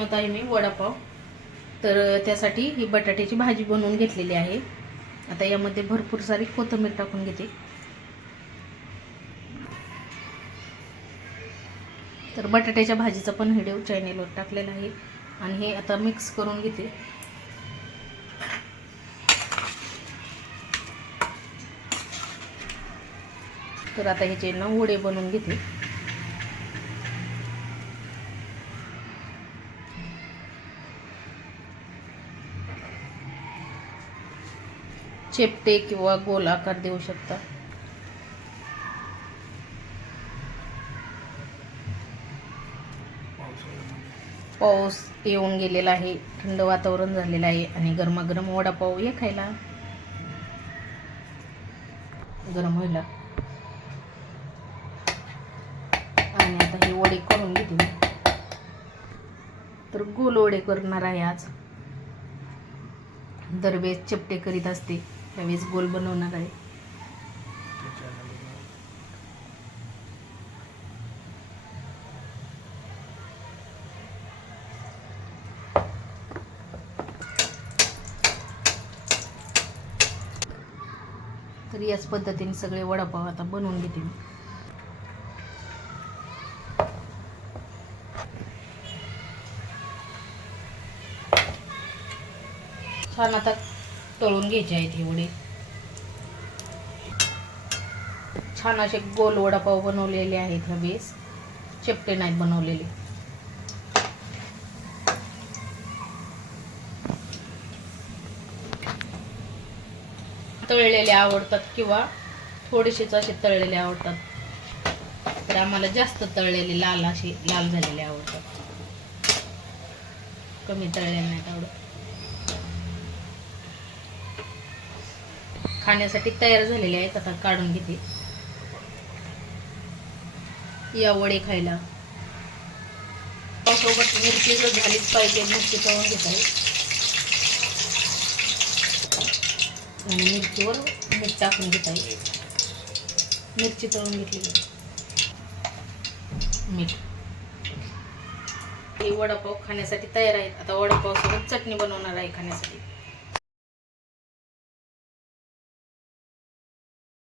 बनवत आहे मी वडापाव. तर त्यासाठी ही बटाट्याची भाजी बनवून घेतलेली आहे. आता यामध्ये भरपूर सारी कोथिंबीर टाकून घेते. तर बटाट्याच्या भाजीचा पण व्हिडिओ चॅनेलवर टाकलेला आहे. आणि हे आता मिक्स करून घेते. तर आता ह्याचे ना वडे बनवून घेते. चेपटे किंवा गोल आकार देऊ शकता. पाऊस येऊन गेलेला आहे थंड वातावरण झालेलं आहे आणि गरमागरम वडापाव ये खायला. गरम व्हायला. आणि आता हे वडे करून घेते मी. तर गोल वडे करणार आहे आज. दरवेळेस चपटे करीत असते. त्यावेळेस गोल बनवणार आहे. तर याच पद्धतीने सगळे वडापाव आता बनवून घेते मी. छान आता तळून घ्यायचे आहेत एवढे. छान असे गोल वडापाव बनवलेले आहेत ह्या बेस. चपटे नाहीत बनवलेले. तळलेले आवडतात किंवा थोडेसेच असे तळलेले आवडतात. तर आम्हाला जास्त तळलेले लाल असे लाल झालेले आवडतात. कमी तळलेले नाहीत आवडत. खाण्यासाठी तयार झालेले आहेत. आता काढून घेते. या वडे खायला. त्यासोबत मिरची जर झालीच पाहिजे मिरची तळून घेत आहे. आणि मिरचीवर मीठ टाकून घेत आहे. मिरची तळून घेतली मीठ. हे वडापाव खाण्यासाठी तयार आहेत. आता वडापावसोबत चटणी बनवणार आहे खाण्यासाठी.